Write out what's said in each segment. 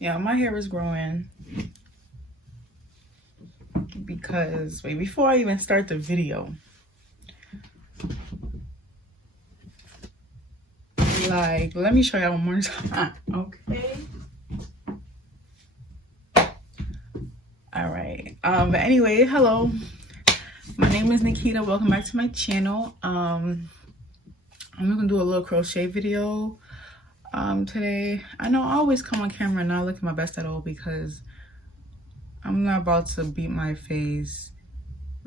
Yeah, my hair is growing because, wait, before I even start the video, like, let me show y'all one more time, okay? All right, but anyway, hello, my name is Nikita. Welcome back to my channel. I'm gonna do a little crochet video today. I know I always come on camera and not look my best at all because I'm not about to beat my face,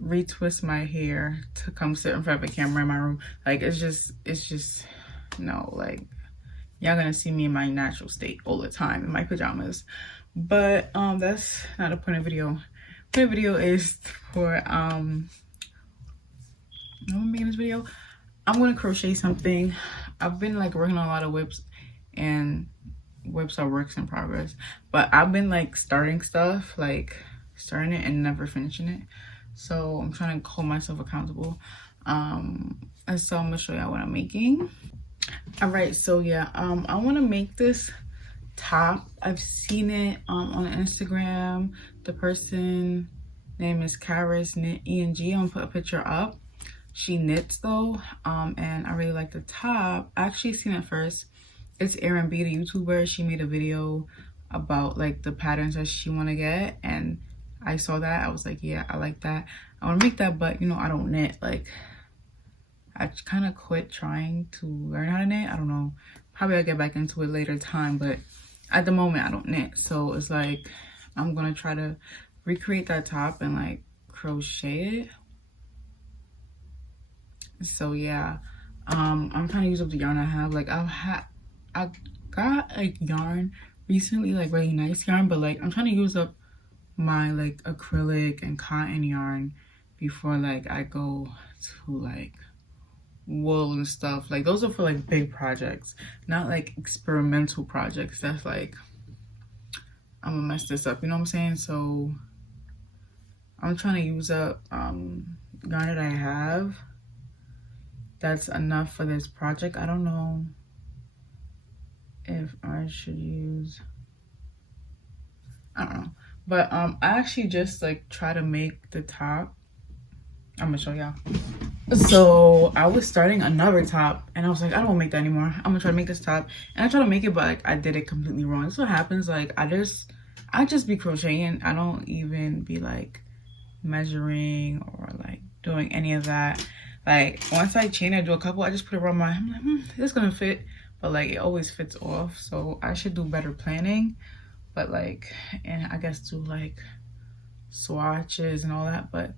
retwist my hair to come sit in front of a camera in my room. Like, it's just no, like, y'all gonna see me in my natural state all the time in my pajamas. But that's not the point of video. The point of video is for I'm making this video. I'm gonna crochet something. I've been like working on a lot of whips, and whips are works in progress, but I've been like starting stuff, like starting it and never finishing it. So I'm trying to hold myself accountable. And so I'm gonna show y'all what I'm making. All right, so yeah, I want to make this top. I've seen it on Instagram. The person name is Karis Knit ENG. I'm gonna put a picture up. She knits though, and I really like the top. I actually seen it first. It's Erin B, the YouTuber. She made a video about like the patterns that she want to get, and I saw that. I was like, yeah, I like that. I want to make that, but you know, I don't knit. Like, I kind of quit trying to learn how to knit. I don't know. Probably I'll get back into it later time, but at the moment I don't knit. So it's like I'm gonna try to recreate that top and like crochet it. So yeah, I'm trying to use up the yarn I have. Like I got like yarn recently, like really nice yarn, but like I'm trying to use up my like acrylic and cotton yarn before like I go to like wool and stuff. Like those are for like big projects, not like experimental projects. That's like, I'm gonna mess this up, you know what I'm saying? So I'm trying to use up yarn that I have that's enough for this project. I don't know if I should use, I don't know, but I actually just like try to make the top. I'm gonna show y'all. So I was starting another top and I was like, I don't want to make that anymore. I'm gonna try to make this top, and I try to make it, but like I did it completely wrong. That's what happens. Like I just be crocheting. I don't even be like measuring or like doing any of that. Like once I chain, I do a couple, I just put it around I'm like, it's gonna fit, but like it always fits off. So I should do better planning, but like, and I guess do like swatches and all that, but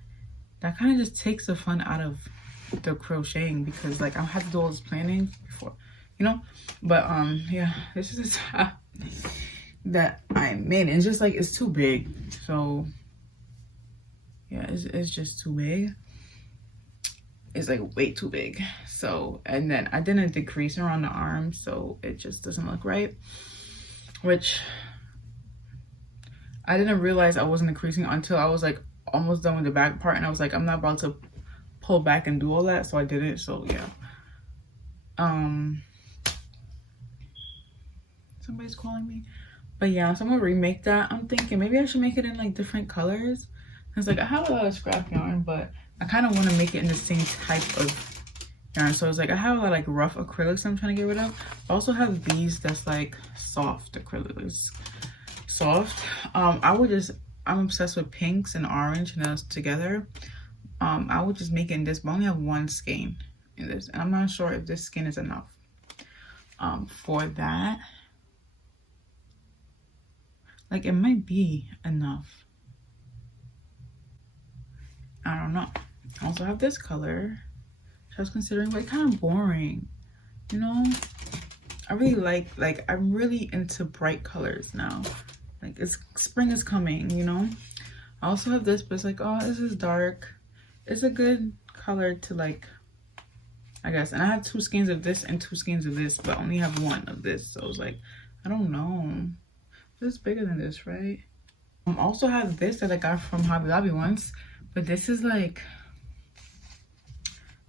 that kind of just takes the fun out of the crocheting because like I'll have to do all this planning before, you know. But yeah, this is the top that I made. It's just like, it's too big. So yeah, it's just too big. It's like way too big. So, and then I didn't decrease around the arm, so it just doesn't look right, which I didn't realize I wasn't decreasing until I was like almost done with the back part, and I was like, I'm not about to pull back and do all that, so I did it. So yeah, somebody's calling me, but yeah, so I'm gonna remake that. I'm thinking maybe I should make it in like different colors. It's like I have a lot of scrap yarn, but I kind of want to make it in the same type of yarn. So it's like I have a lot of like rough acrylics I'm trying to get rid of. I also have these that's like soft acrylics, soft. I'm obsessed with pinks and orange and those together. I would just make it in this, but I only have one skein in this, and I'm not sure if this skein is enough for that. Like it might be enough, I don't know. I also have this color, which I was considering, but kind of boring, you know. I really like I'm really into bright colors now. Like spring is coming, you know. I also have this, but it's like, oh, this is dark. It's a good color to like, I guess. And I have 2 skeins of this and 2 skeins of this, but I only have 1 of this. So I was like, I don't know. This is bigger than this, right? I also have this that I got from Hobby Lobby once, but this is like,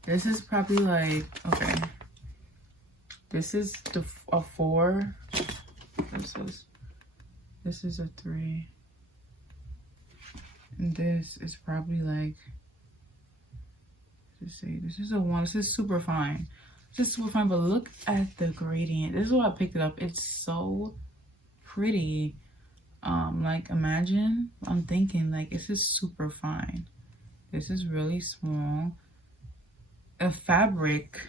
this is probably like, okay, this is a 4. This is a 3. And this is probably like, just say this is a 1. This is super fine. This is super fine, but look at the gradient. This is why I picked it up. It's so pretty. Like imagine, I'm thinking like this is super fine. This is really small. The fabric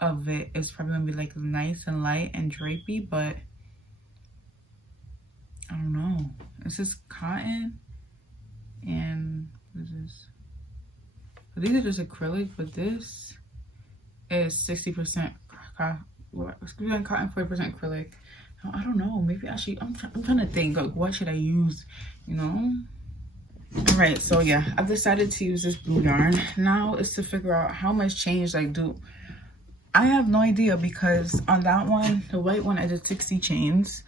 of it is probably gonna be like nice and light and drapey, but I don't know. This is cotton, and what is this? So these are just acrylic, but this is 60% cotton, 40% acrylic. I don't know. Maybe I should. I'm trying to think. Like, what should I use? You know. All right. So yeah, I've decided to use this blue yarn. Now it's to figure out how much change I do. I have no idea because on that one, the white one, I did 60 chains.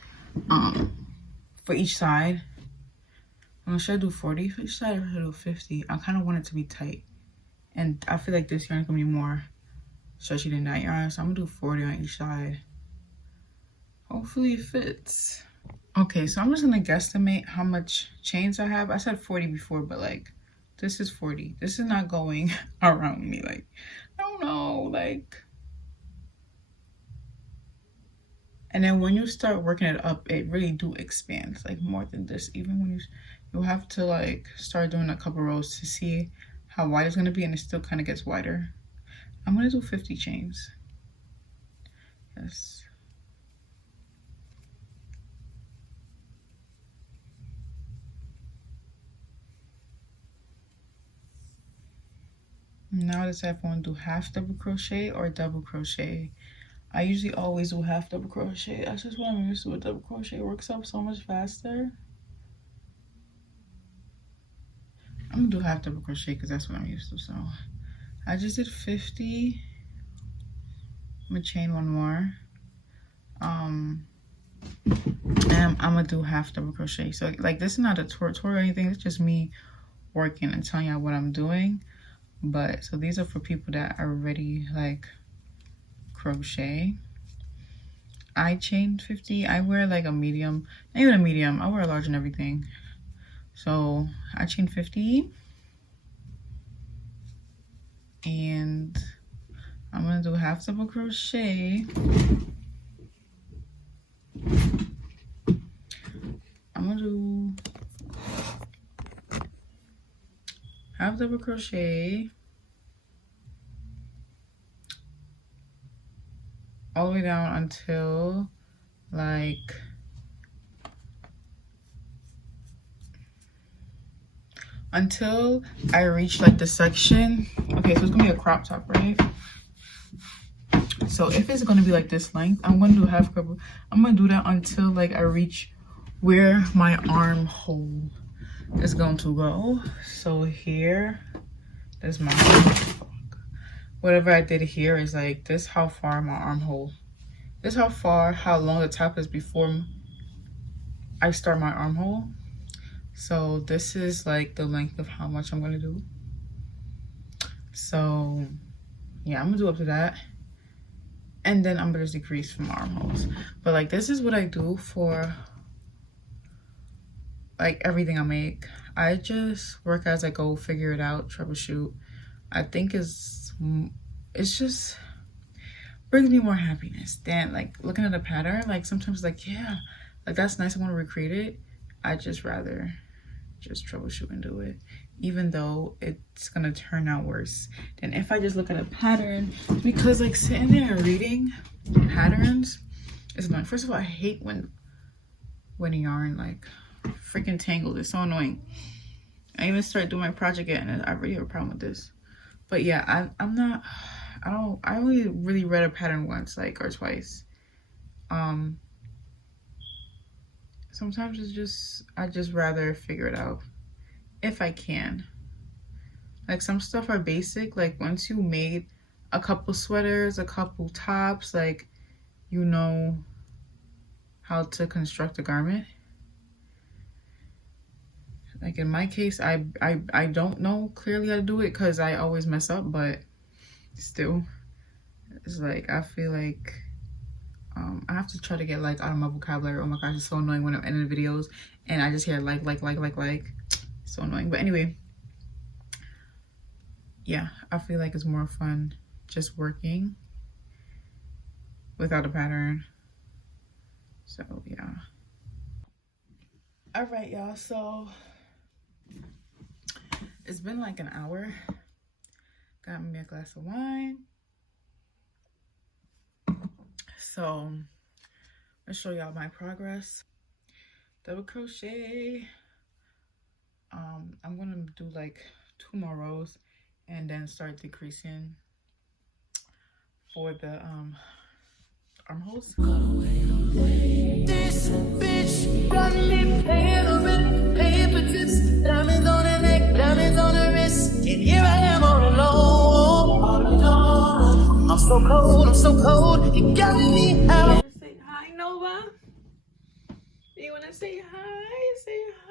For each side. Should I do 40 for each side or should I do 50? I kind of want it to be tight. And I feel like this yarn is going to be more stretchy than that yarn. So I'm going to do 40 on each side. Hopefully it fits. Okay, so I'm just going to guesstimate how much chains I have. I said 40 before, but like, this is 40. This is not going around me. Like, I don't know, like. And then when you start working it up, it really do expand, like more than this. Even when you'll have to like start doing a couple rows to see how wide it's gonna be, and it still kind of gets wider. I'm gonna do 50 chains. Yes. Now I decide if I want to do half double crochet or double crochet. I usually always do half double crochet. That's just what I'm used to with double crochet. It works out so much faster. I'm gonna do half double crochet because that's what I'm used to. So I just did 50. I'm gonna chain one more. And I'm gonna do half double crochet. So like this is not a tutorial or anything. It's just me working and telling y'all what I'm doing. But so these are for people that are already like crochet. I chain 50. I wear like a medium, not even a medium. I wear a large and everything. So I chain 50. And I'm gonna do half double crochet. I'm gonna do half double crochet all the way down until like I reach like the section. Okay, so it's gonna be a crop top, right? So if it's gonna be like this length, I'm gonna do half crop. I'm gonna do that until like I reach where my armhole is going to go. So here is my whatever I did here is like this how far my armhole, this how long the top is before I start my armhole. So this is like the length of how much I'm gonna do. So yeah, I'm gonna do up to that. And then I'm gonna just decrease from armholes. But like this is what I do for like everything I make. I just work as I go, figure it out, troubleshoot. I think it's just brings me more happiness than like looking at a pattern. Like sometimes like, yeah, like that's nice, I want to recreate it. I just rather just troubleshoot and do it, even though it's gonna turn out worse than if I just look at a pattern. Because like sitting there and reading patterns is annoying. First of all, I hate when yarn like freaking tangled. It's so annoying. I even started doing my project yet, and I really have a problem with this. But yeah, I only really read a pattern once, like, or twice. Sometimes it's just, I just rather figure it out if I can. Like some stuff are basic, like once you made a couple sweaters, a couple tops, like you know how to construct a garment. Like in my case, I don't know clearly how to do it because I always mess up, but still, it's like I feel like I have to try to get like out of my vocabulary. Oh my gosh, it's so annoying when I'm editing videos and I just hear like. So annoying. But anyway, yeah, I feel like it's more fun just working without a pattern. So yeah. All right, y'all. So it's been like an hour. Got me a glass of wine. So I'm gonna show y'all my progress. Double crochet. I'm gonna do like 2 more rows and then start decreasing for the armholes. This bitch got me paper clips, diamonds on her neck, diamonds on her wrist, and here I am all alone. I'm so cold, you got me out. Say hi, Nova. Do you wanna say hi? Say hi.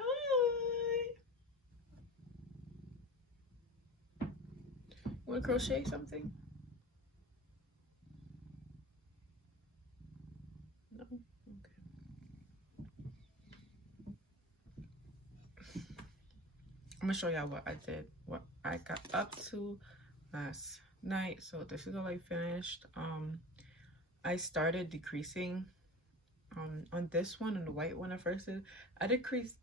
Wanna crochet something? No? Okay. I'm gonna show y'all what I did, what I got up to last night. So this is all I finished. I started decreasing on this one, on the white one. At first I didn't decrease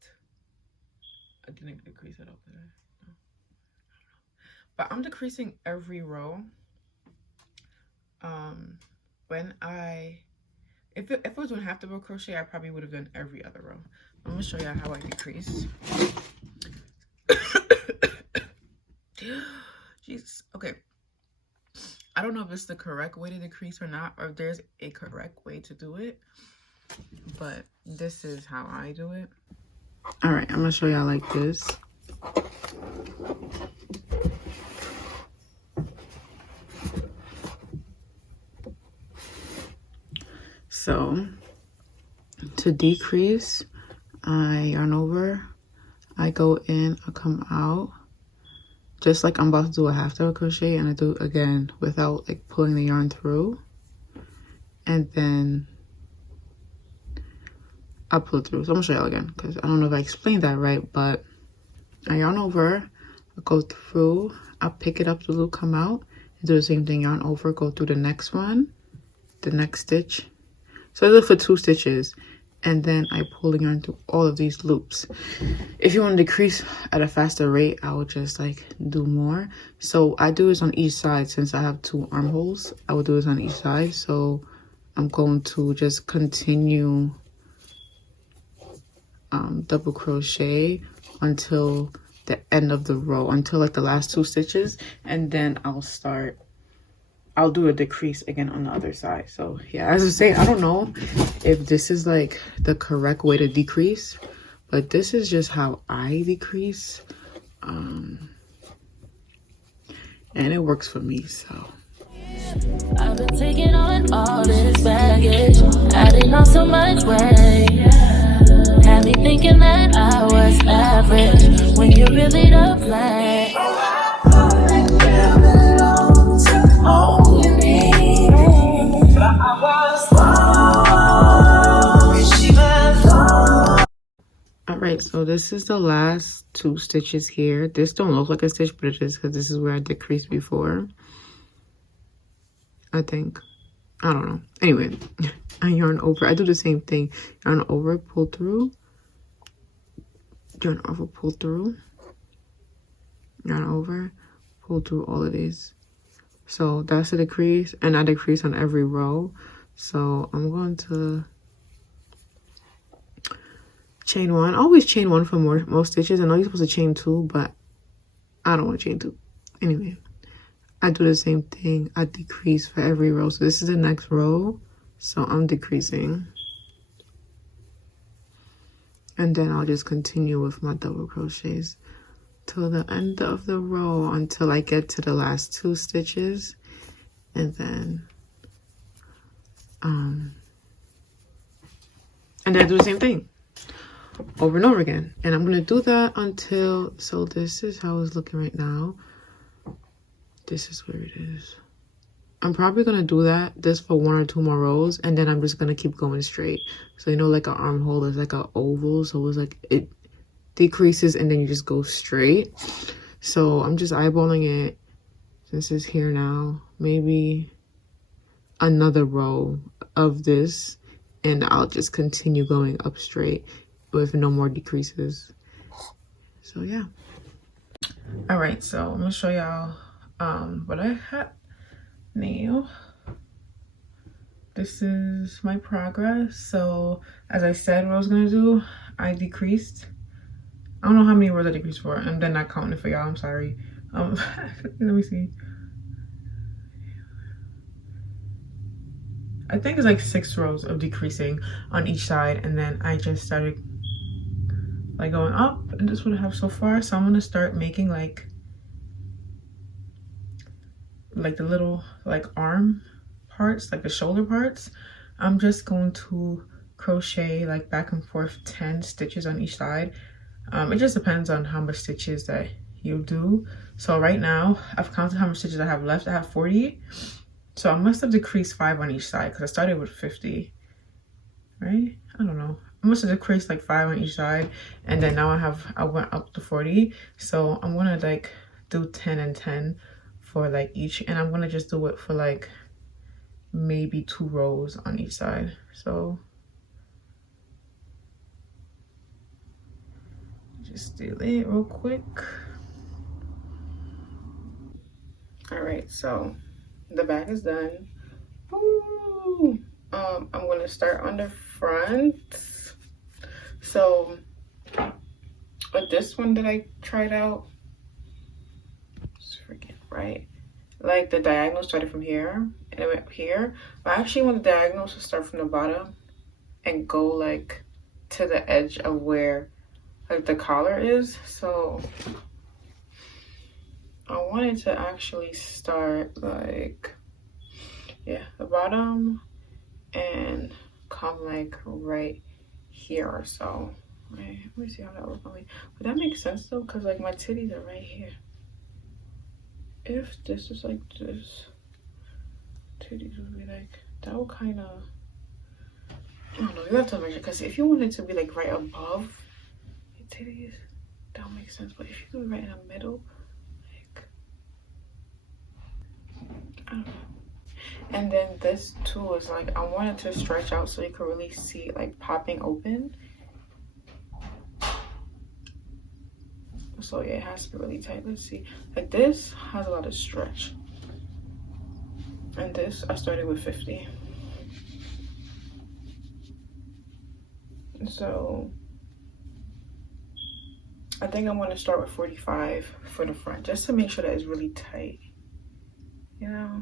it over there. No. But I'm decreasing every row. When if it was doing half double crochet, I probably would have done every other row. I'm gonna show y'all how I decrease. Jesus. Okay, I don't know if it's the correct way to decrease or not, or if there's a correct way to do it, but this is how I do it. All right, I'm gonna show y'all like this. So to decrease, I yarn over, I go in, I come out, just like I'm about to do a half double crochet, and I do it again without like pulling the yarn through, and then I pull it through. So I'm gonna show y'all again because I don't know if I explained that right, but I yarn over, I go through, I pick it up, the loop come out, and do the same thing, yarn over, go through the next one, the next stitch. So I do it for 2 stitches, and then I pull the yarn through all of these loops. If you want to decrease at a faster rate, I would just like do more. So I do this on each side. Since I have 2 armholes, I will do this on each side. So I'm going to just continue double crochet until the end of the row, until like the last 2 stitches, and then I'll do a decrease again on the other side. So yeah, as I say, I don't know if this is like the correct way to decrease, but this is just how I decrease, and it works for me. So I've been taking on all this baggage, adding on so much weight, had me thinking that I was average when you really don't play. Alright, so this is the last 2 stitches here. This don't look like a stitch, but it is because this is where I decreased before, I think. I don't know. Anyway, I yarn over. I do the same thing. Yarn over, pull through. Yarn over, pull through. Yarn over, pull through all of these. So that's a decrease, and I decrease on every row. So I'm going to chain 1. I always chain 1 for most stitches. I know you're supposed to chain 2, but I don't want to chain 2. Anyway, I do the same thing. I decrease for every row. So this is the next row. So I'm decreasing. And then I'll just continue with my double crochets till the end of the row until I get to the last 2 stitches. And then I do the same thing over and over again, and I'm gonna do that until, so this is how it's looking right now. This is where it is. I'm probably gonna do that just for 1 or 2 more rows, and then I'm just gonna keep going straight. So you know, like an armhole is like an oval, so it's like it decreases and then you just go straight. So I'm just eyeballing it since it's here now. Maybe another row of this, and I'll just continue going up straight with no more decreases. So yeah. All right, so I'm gonna show y'all what I had now. This is my progress. So as I said what I was gonna do, I decreased. I don't know how many rows I decreased for. I'm then not counting it for y'all. I'm sorry. Let me see. I think it's like 6 rows of decreasing on each side, and then I just started like going up, and this is what I have so far. So I'm gonna start making like the little like arm parts, like the shoulder parts. I'm just going to crochet like back and forth 10 stitches on each side. It just depends on how much stitches that you do. So right now I've counted how much stitches I have left. I have 40, so I must have decreased 5 on each side because I started with 50, right? I don't know, I must have decreased like 5 on each side, and then now I went up to 40. So I'm gonna like do 10 and 10 for like each, and I'm gonna just do it for like maybe 2 rows on each side. So just do it real quick. All right, so the back is done. Woo! I'm gonna start on the front. So with this one that I tried out, just forget, right? Like the diagonal started from here and it went up here. But I actually want the diagonals to start from the bottom and go like to the edge of where like the collar is. So I wanted to actually start like, yeah, the bottom and come like right here or so. Right, let me see how that looks on me. But that makes sense though, because like my titties are right here. If this is like this, titties would be like, that would kind of, I don't know, you have to measure, because if you want it to be like right above your titties, that would make sense. But if you do it right in the middle, like, I don't know. And then this too is like, I wanted to stretch out so you could really see it like popping open. So yeah, it has to be really tight. Let's see, like this has a lot of stretch, and this I started with 50. So I think I'm going to start with 45 for the front, just to make sure that it's really tight, you know.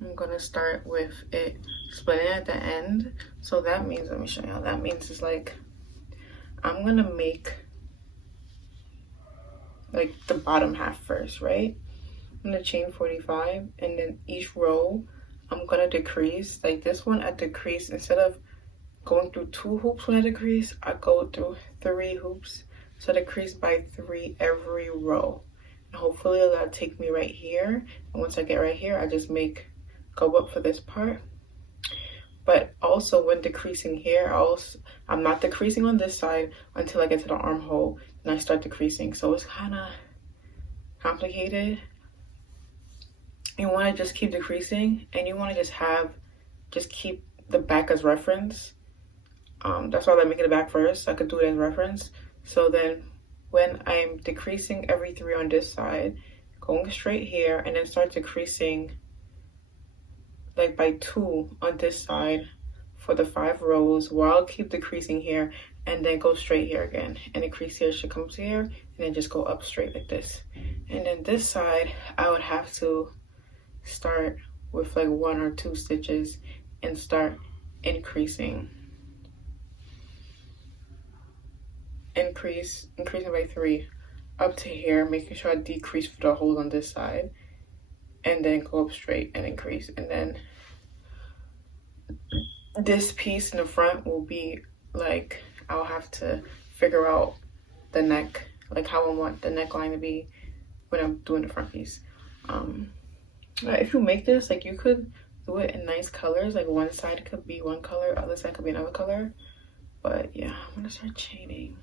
I'm gonna start with it splitting at the end. So that means, let me show y'all, that means it's like, I'm gonna make like the bottom half first, right? I'm gonna chain 45, and then each row I'm gonna decrease. Like this one I decrease, instead of going through 2 hoops when I decrease, I go through 3 hoops. So I decrease by 3 every row. And hopefully that'll take me right here. And once I get right here, I just go up for this part. But also when decreasing here, I'm not decreasing on this side until I get to the armhole, and I start decreasing. So it's kind of complicated. You want to just keep decreasing, and you want to just keep the back as reference. That's why I make it the back first, so I could do it as reference. So then when I'm decreasing every 3 on this side, going straight here, and then start decreasing like by 2 on this side for the 5 rows, while I'll keep decreasing here, and then go straight here again, and decrease here, should come to here, and then just go up straight like this. And then this side I would have to start with like 1 or 2 stitches and start increasing by 3 up to here, making sure I decrease for the holes on this side, and then go up straight and increase. And then this piece in the front will be like, I'll have to figure out the neck, like how I want the neckline to be when I'm doing the front piece. If you make this, like, you could do it in nice colors. Like, one side could be one color, other side could be another color. But yeah, I'm gonna start chaining.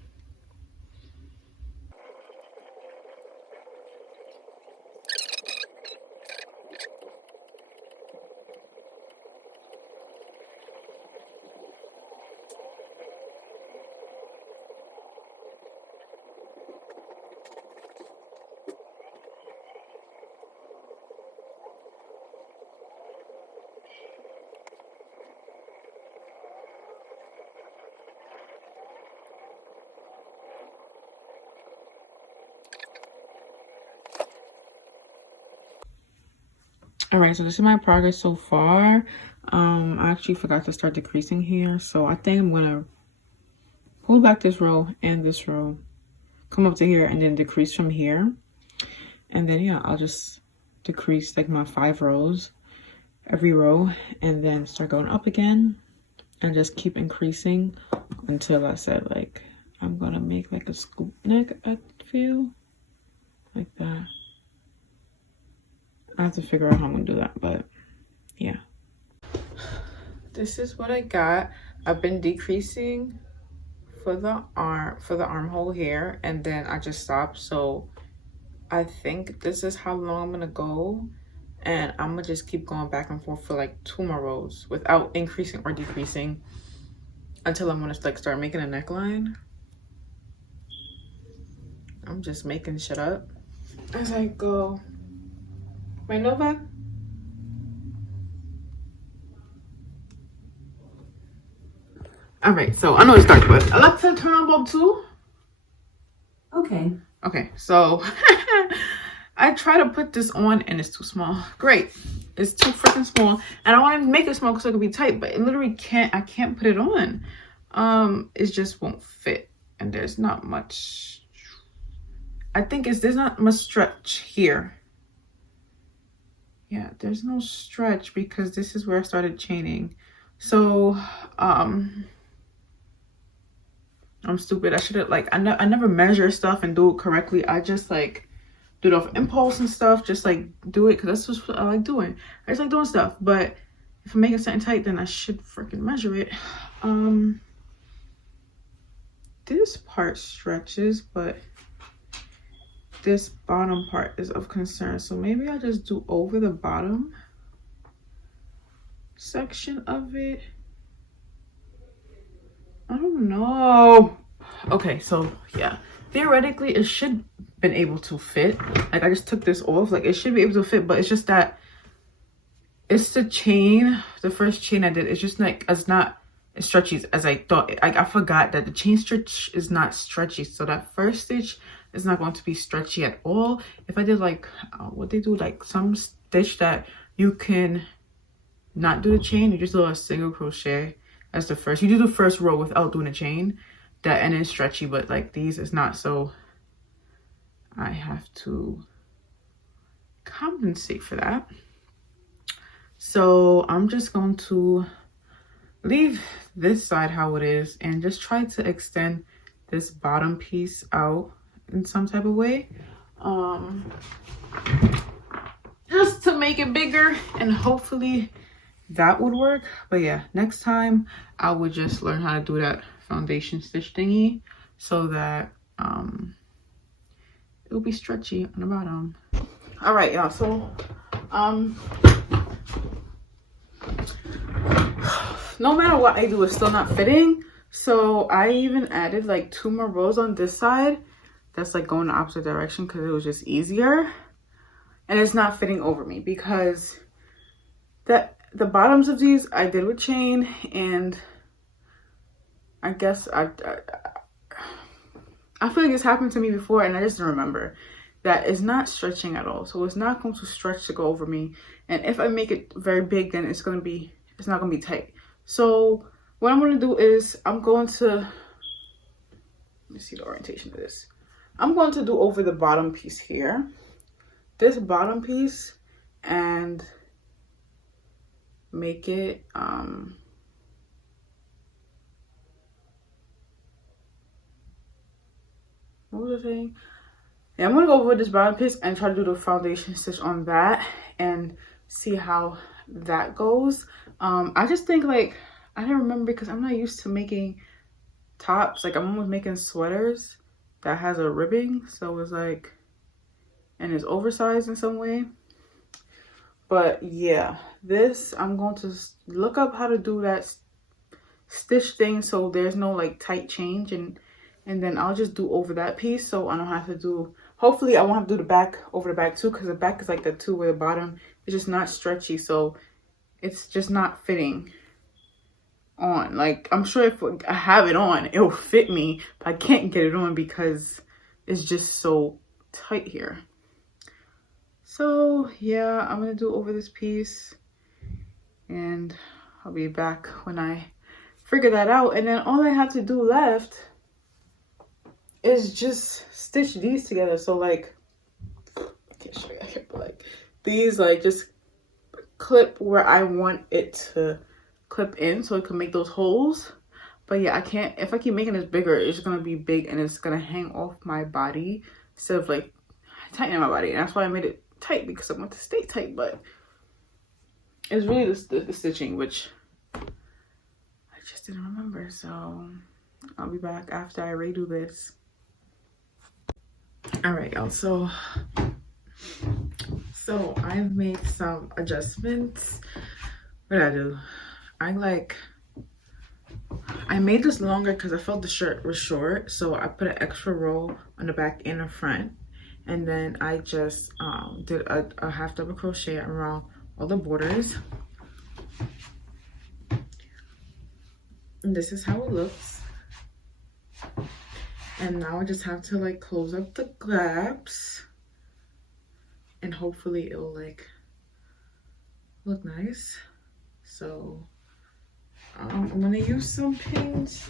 All right, so this is my progress so far. I actually forgot to start decreasing here, so I think I'm gonna pull back this row and this row, come up to here, and then decrease from here. And then yeah, I'll just decrease like my 5 rows every row, and then start going up again, and just keep increasing until I said like I'm gonna make like a scoop neck. I feel like that. I have to figure out how I'm gonna do that, but yeah. This is what I got. I've been decreasing for the armhole here, and then I just stopped. So I think this is how long I'm gonna go, and I'm gonna just keep going back and forth for like 2 more rows without increasing or decreasing until I'm gonna like start making a neckline. I'm just making shit up as I go. My Nova. All right, so I know it's dark, but Alexa, turn on bulb 2. Okay. Okay, so I try to put this on and it's too small. Great, it's too freaking small, and I want to make it small so it can be tight, but it literally can't. I can't put it on. It just won't fit, and there's not much. I think there's not much stretch here. Yeah, there's no stretch because this is where I started chaining. So, I'm stupid. I should have I never measure stuff and do it correctly. I just like do it off impulse and stuff. Just like do it because that's what I like doing. I just like doing stuff. But if I'm making something tight, then I should freaking measure it. This part stretches, but this bottom part is of concern, so maybe I'll just do over the bottom section of it. I don't know. Okay, so yeah, theoretically it should been able to fit. Like, I just took this off, like it should be able to fit, but it's just that it's the chain, the first chain I did, it's just like it's not as stretchy as I thought. I forgot that the chain stitch is not stretchy, so that first stitch is not going to be stretchy at all. If I did like what they do, like some stitch that you can not do the chain, you just do a single crochet as the first. You do the first row without doing a chain, that and it's stretchy, but like these is not, so I have to compensate for that. So I'm just going to leave this side how it is and just try to extend this bottom piece out in some type of way, just to make it bigger, and hopefully that would work. But yeah, next time I would just learn how to do that foundation stitch thingy so that it'll be stretchy on the bottom. All right, y'all, so no matter what I do, it's still not fitting. So I even added like 2 more rows on this side that's like going the opposite direction because it was just easier, and it's not fitting over me because the bottoms of these I did with chain, and I guess I feel like this happened to me before and I just don't remember that it's not stretching at all. So it's not going to stretch to go over me, and if I make it very big, then it's not going to be tight. So what I'm going to do is I'm going to, let me see the orientation of this. I'm going to do over the bottom piece here, this bottom piece, and make it what was I saying? And I'm gonna go over this bottom piece and try to do the foundation stitch on that and see how that goes. I just think like, I didn't remember because I'm not used to making tops. Like I'm almost making sweaters that has a ribbing. So it's like, and it's oversized in some way. But yeah, this, I'm going to look up how to do that stitch thing so there's no like tight change, and then I'll just do over that piece so I don't have to do, hopefully I won't have to do the back over the back too, because the back is like the two where the bottom is just not stretchy, so it's just not fitting on. Like I'm sure if I have it on it'll fit me, but I can't get it on because it's just so tight here. So yeah, I'm gonna do over this piece and I'll be back when I figure that out. And then all I have to do left is just stitch these together. So like, I can't show you here, but like these like just clip where I want it to clip in so it can make those holes. But yeah, I can't, if I keep making this bigger, it's gonna be big and it's gonna hang off my body instead of like tightening my body. And that's why I made it tight, because I want to stay tight. But it's really the stitching, which I just didn't remember. So I'll be back after I redo this. All right, y'all, so I've made some adjustments. What did I do? I made this longer because I felt the shirt was short, so I put an extra row on the back and the front, and then I just did a half double crochet around all the borders. And this is how it looks. And now I just have to like close up the gaps, and hopefully it'll like look nice. So I'm gonna use some pins.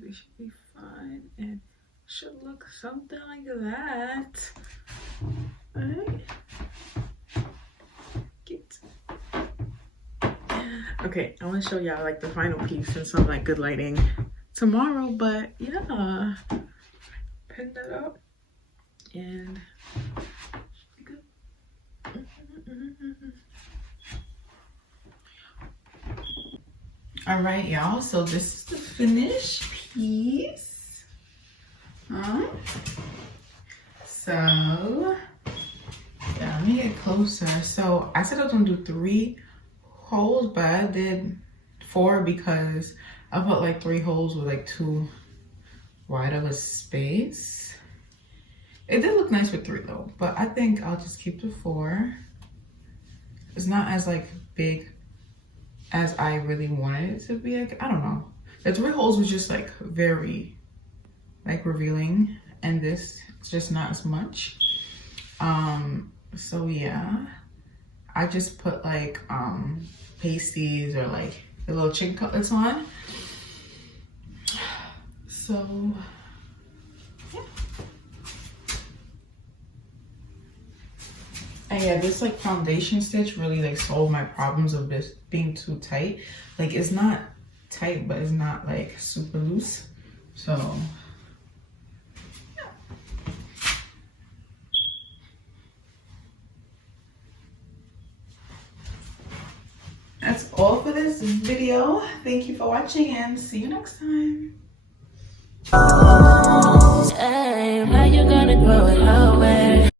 They should be fine and should look something like that. All right. Cute. Okay, I want to show y'all like the final piece and some like good lighting tomorrow, but yeah, pin that up and should be good. All right, y'all, so this is the finished piece. So yeah, let me get closer. So I said I was gonna do 3 holes, but I did 4 because I felt like 3 holes was like too wide of a space. It did look nice with 3 though, but I think I'll just keep the 4. It's not as like big as I really wanted it to be. Like, I don't know. The 3 holes was just like very like revealing, and this it's just not as much. So yeah, I just put like pasties or like the little chicken cutlets on. So yeah. And yeah, this like foundation stitch really like solved my problems of this being too tight. Like it's not tight, but it's not like super loose. So yeah. That's all for this video. Thank you for watching and see you next time. Hey, how you gonna throw it away?